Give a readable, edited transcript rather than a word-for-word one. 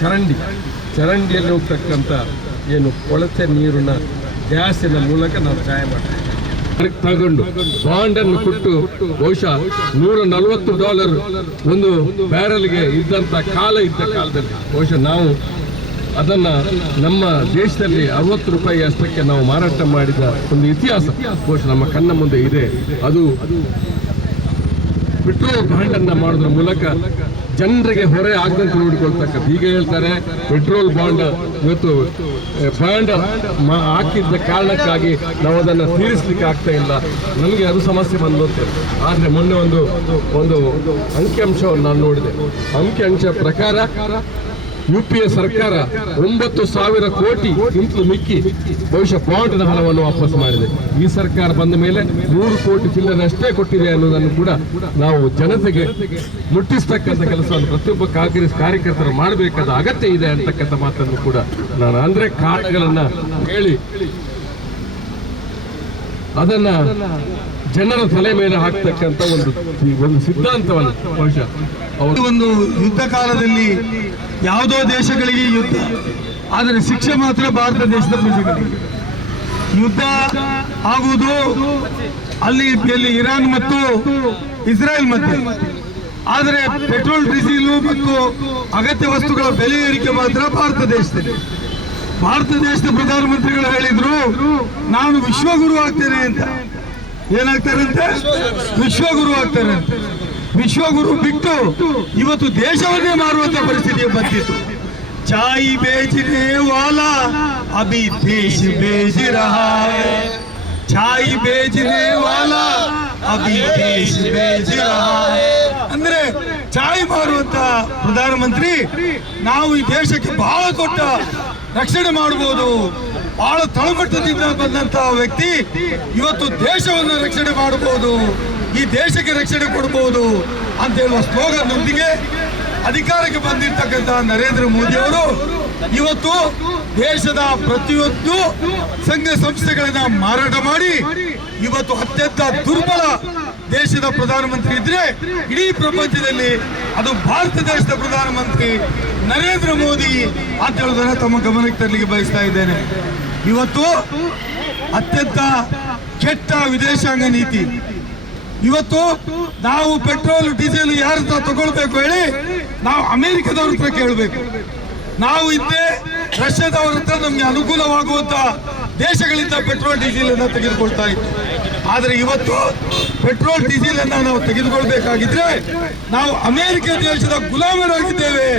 ಚರಂಡಿಯಲ್ಲಿ ಹೋಗ್ತಕ್ಕಂಥ ಏನು ಕೊಳಚೆ ನೀರಿನ ಗ್ಯಾಸಿನ ಮೂಲಕ ನಾವು ಚಾಯ ಮಾಡ್ತೀವಿ. ತಗೊಂಡು ಬಾಂಡನ್ನು ಕೊಟ್ಟು ಬಹುಶಃ $140 ಒಂದು ಬ್ಯಾರಲ್ಗೆ ಇದ್ದಂಥ ಇದ್ದ ಕಾಲದಲ್ಲಿ ಬಹುಶಃ ನಾವು ಅದನ್ನು ನಮ್ಮ ದೇಶದಲ್ಲಿ ₹60 ಅಷ್ಟಕ್ಕೆ ನಾವು ಮಾರಾಟ ಮಾಡಿದ ಒಂದು ಇತಿಹಾಸ ಬಹುಶಃ ನಮ್ಮ ಕಣ್ಣ ಮುಂದೆ ಇದೆ. ಅದು ಪೆಟ್ರೋಲ್ ಬಾಂಡನ್ನು ಮಾಡೋದ್ರ ಮೂಲಕ ಜನರಿಗೆ ಹೊರೆ ಆಗದಂತೆ ನೋಡಿಕೊಳ್ತಕ್ಕಂಥ. ಈಗ ಹೇಳ್ತಾರೆ ಪೆಟ್ರೋಲ್ ಬಾಂಡ್ ಇವತ್ತು ಬಾಂಡ್ ಹಾಕಿದ್ದ ಕಾರಣಕ್ಕಾಗಿ ನಾವು ಅದನ್ನು ತೀರಿಸಲಿಕ್ಕೆ ಆಗ್ತಾ ಇಲ್ಲ, ನಮಗೆ ಅದು ಸಮಸ್ಯೆ ಬಂದಿರ್ತೇವೆ. ಆದರೆ ಮೊನ್ನೆ ಒಂದು ಅಂಕಿಅಂಶವನ್ನು ನಾನು ನೋಡಿದೆ. ಅಂಕಿಅಂಶ ಪ್ರಕಾರ UPA ಸರ್ಕಾರ 9,000 ಕೋಟಿ ಮಿಕ್ಕಿ ಬಹುಶಃ ಬಾಂಡ್ನ ಹಣವನ್ನು ವಾಪಸ್ ಮಾಡಿದೆ. ಈ ಸರ್ಕಾರ ಬಂದ ಮೇಲೆ 100 ಕೋಟಿ ಚಿಲ್ಲರೆ ಅಷ್ಟೇ ಕೊಟ್ಟಿದೆ ಅನ್ನೋದನ್ನು ಕೂಡ ನಾವು ಜನತೆಗೆ ಮುಟ್ಟಿಸ್ತಕ್ಕಂಥ ಕೆಲಸವನ್ನು ಪ್ರತಿಯೊಬ್ಬ ಕಾರ್ಯಕರ್ತರು ಮಾಡಬೇಕಾದ ಅಗತ್ಯ ಇದೆ ಅಂತಕ್ಕಂಥ ಮಾತನ್ನು ಕೂಡ ನಾನು ಅಂದ್ರೆ ಕಾರಣಗಳನ್ನ ಹೇಳಿ ಅದನ್ನ ಜನರ ತಲೆ ಮೇಲೆ ಹಾಕ್ತಕ್ಕಂಥ ಒಂದು ಸಿದ್ಧಾಂತವನ್ನು ಬಹುಶಃ ಒಂದು ಯುದ್ಧ ಕಾಲದಲ್ಲಿ ಯಾವುದೋ ದೇಶಗಳಿಗೆ ಯುದ್ಧ, ಆದರೆ ಶಿಕ್ಷೆ ಮಾತ್ರ ಭಾರತ ದೇಶದ ಪ್ರಜೆಗಳಿಗೆ. ಯುದ್ಧ ಆಗುವುದು ಅಲ್ಲಿ ಇರಾನ್ ಮತ್ತು ಇಸ್ರೇಲ್ ಮಧ್ಯೆ, ಆದರೆ ಪೆಟ್ರೋಲ್ ಡೀಸೆಲ್ ಮತ್ತು ಅಗತ್ಯ ವಸ್ತುಗಳ ಬೆಲೆ ಏರಿಕೆ ಮಾತ್ರ ಭಾರತ ದೇಶದಲ್ಲಿ. ಭಾರತ ದೇಶದ ಪ್ರಧಾನಮಂತ್ರಿಗಳು ಹೇಳಿದ್ರು ನಾನು ವಿಶ್ವಗುರು ಆಗ್ತೇನೆ ಅಂತ. ಏನಾಗ್ತಾರಂತೆ? ವಿಶ್ವಗುರು ಆಗ್ತಾರೆ ಅಂತ. ವಿಶ್ವಗುರು ಬಿಟ್ಟು ಇವತ್ತು ದೇಶವನ್ನೇ ಮಾರುವಂತ ಪರಿಸ್ಥಿತಿ ಬಂದಿತ್ತು. ಚಾಯ್ ಬೇಚನೆ ವಾಲಾ ಅಭಿ ದೇಶ ಬೇಚ ರಹಾ ಹೈ, ಚಾಯ್ ಬೇಚನೆ ವಾಲಾ ಅಭಿ ದೇಶ ಬೇಚ ರಹಾ ಹೈ. ಅಂದ್ರೆ ಚಾಯ್ ಮಾರುವಂತ ಪ್ರಧಾನಮಂತ್ರಿ ನಾವು ಈ ದೇಶಕ್ಕೆ ಬಹಳ ದೊಡ್ಡ ರಕ್ಷಣೆ ಮಾಡಬಹುದು, ಬಹಳ ತಳಮಟ್ಟದಿಂದ ಬಂದಂತ ವ್ಯಕ್ತಿ ಇವತ್ತು ದೇಶವನ್ನು ರಕ್ಷಣೆ ಮಾಡಬಹುದು, ಈ ದೇಶಕ್ಕೆ ರಕ್ಷಣೆ ಕೊಡಬಹುದು ಅಂತ ಹೇಳುವ ಸ್ಲೋಗನ್ನೊಂದಿಗೆ ಅಧಿಕಾರಕ್ಕೆ ಬಂದಿರತಕ್ಕಂಥ ನರೇಂದ್ರ ಮೋದಿ ಅವರು ಇವತ್ತು ದೇಶದ ಪ್ರತಿಯೊಂದು ಸಂಘ ಸಂಸ್ಥೆಗಳನ್ನ ಮಾರಾಟ ಮಾಡಿ ಇವತ್ತು ಅತ್ಯಂತ ದುರ್ಬಲ ದೇಶದ ಪ್ರಧಾನಮಂತ್ರಿ ಇದ್ರೆ ಇಡೀ ಪ್ರಪಂಚದಲ್ಲಿ ಅದು ಭಾರತ ದೇಶದ ಪ್ರಧಾನಮಂತ್ರಿ ನರೇಂದ್ರ ಮೋದಿ ಅಂತ ಹೇಳೋದನ್ನ ತಮ್ಮ ಗಮನಕ್ಕೆ ತರಲಿಕ್ಕೆ ಬಯಸ್ತಾ ಇದ್ದೇನೆ. ಇವತ್ತು ಅತ್ಯಂತ ಕೆಟ್ಟ ವಿದೇಶಾಂಗ ನೀತಿ. ಇವತ್ತು ನಾವು ಪೆಟ್ರೋಲ್ ಡೀಸೆಲ್ ಯಾರ ಹತ್ರ ತಗೊಳ್ಬೇಕು ಹೇಳಿ ನಾವು ಅಮೆರಿಕದವ್ರ ಹತ್ರ ಕೇಳಬೇಕು. ನಾವು ಇದ್ದೇ ರಷ್ಯಾದವ್ರ ಹತ್ರ ನಮ್ಗೆ ಅನುಕೂಲವಾಗುವಂತ ದೇಶಗಳಿಂದ ಪೆಟ್ರೋಲ್ ಡೀಸೆಲ್ ಅನ್ನ ತೆಗೆದುಕೊಳ್ತಾ ಇತ್ತು. ಆದರೆ ಇವತ್ತು ಪೆಟ್ರೋಲ್ ಡೀಸೆಲ್ ಅನ್ನ ನಾವು ತೆಗೆದುಕೊಳ್ಬೇಕಾಗಿದ್ರೆ ನಾವು ಅಮೆರಿಕ ದೇಶದ ಗುಲಾಮರಾಗಿದ್ದೇವೆ.